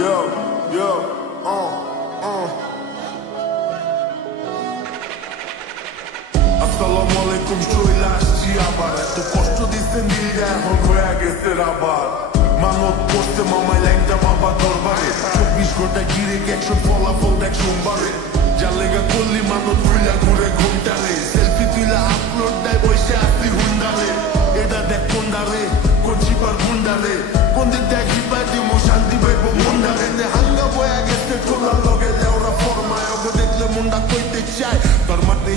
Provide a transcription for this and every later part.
Yo, yo, আসসালামু আলাইকুম চলে আসছি আবার এত কষ্ট দিচ্ছেন দিলটা এখন হয়ে গেছে আবার মানত করতে মামাই লাইনটা বাবা দরবারে 24 ঘন্টা ঘিরে অ্যাকশন ফলাফল দেখ সোমবারে যা লেগা করলি মানত ভুইলা ঘুরে ঘুমটারে সেলফি তুইলা আপলোড দেয় বসে আসলি হুন্ডারে এটা দেখ কোনডারে কোন চিপার গুন্ডারে কোন দিক দেখ হিপার দিমো শান্তি পাইবো মুন্ডারে নে হাঙ্গা বয়া গেছে টোলার লগে লেওরা ফরমায় ওকে দেখলে মুন্ডা কইতে চায় তোর মাঠে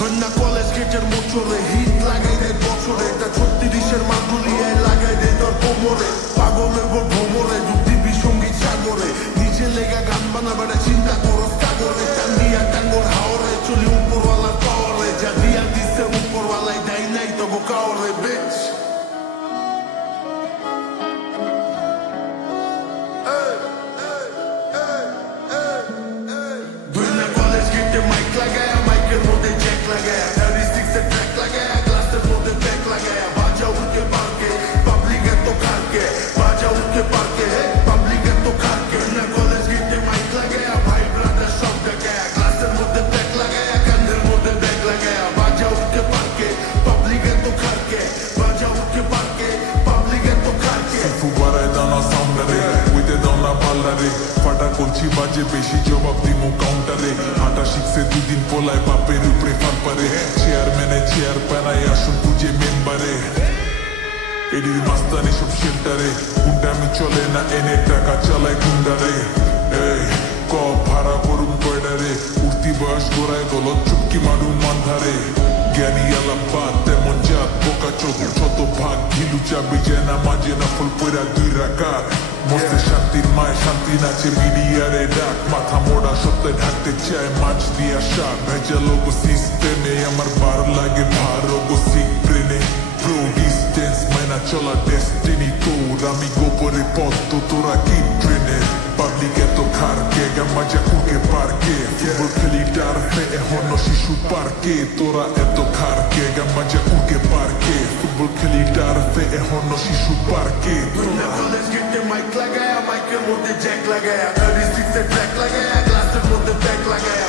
ধন্যা কলেজ গেটের মোচরে হিট লাগাই রে বছরে এটা 36-এর মাদুলিয়ায় লাগাই রে তোর কোমরে পাগলের পর ভ্রমরে ডুবদিবি সঙ্গীত সাগরে নিচে লেগা গান বানাবে চিন্তা করো সাগরে টান্ডিয়া টাঙ্গর হাওরে চলি উপরওয়ালার পাওয়ারে যা দিয়া দিচ্ছে উপরওয়ালাই দেয় নাই তবু কাওরে বিচ ধন্যা কলেজ গেটে মাইক লাগায় মাইকের মধ্যে জ্যাক লাগায় 36-এর ট্র্যাক লাগায় গ্লাসের মধ্যে ব্যাক লাগায় বাজা উঠে পার্কে পাবলিক এত খারকে বাজা উঠে পার্কে পাবলিক এত খারকে ধন্যা কলেজ গেটে মাইক লাগায় ভাই ব্রাদার সব দেখায় গ্লাসের মধ্যে ব্যাক লাগায় কান্দের মধ্যে ব্যাক লাগায় বাজা উঠে পার্কে পাবলিক এত খারকে বাজা উঠে পার্কে পাবলিক এত খারকে ফুবারায় দানা সাউন্ডারে উইতে দানা পাল্লারে ফাটা করছি বাজে বেশি জবাব দিমু কাউন্টারে হাঁটা শিখছে দুদিন পোলায় বাপের উপরে ফান পারে চেয়ারম্যানে চেয়ার প্যানায় আসুন পুজে মেম্বারে এডির মাস্তানি সব শেল্টারে গুন্ডামি চলে না এনে টাকা চালায় গুন্ডারে এই ক ভাড়া করুন কয়ডারে উঠতি বয়স গোড়ায় গলত চুপকি মারুন মান্ধারে জ্ঞানী আলাপা তেমন জাত বোকা চোখ শত ভাগ ঘিলু চাবি যায় না মাঝে না ফুল পয়রা দুই রাখা মস্তে শান্তির মায় শান্তি নাচে মিডিয়ারে ডাক মাথা মোড়া সপ্তাহে ঢাকতে চায় মাছ দিয়া শাক ভেজালো গো সিস্টেমে আমার বার লাগে ভারো গো সিক ব্রেনে প্রো ডিস্টেন্স মাইনা চলা ডেস্টিনি তোর আমি গোপরে পথ তো তোরা কি ট্রেনে পাবলিক এত খারকে গামাজা কুকে পার্কে ফুটবল খেলি ডারফে এখন শিশু পার্কে তোরা এত খারকে গামাজা কুকে পার্কে ফুটবল খেলি ডারফে এখন শিশু পার্কে ধন্যা কলেজ গেটে মাইক লাগায় মাইকের মধ্যে জ্যাক লাগায় 36-এর ট্র্যাক লাগায় গ্লাসের মধ্যে ব্যাক লাগায়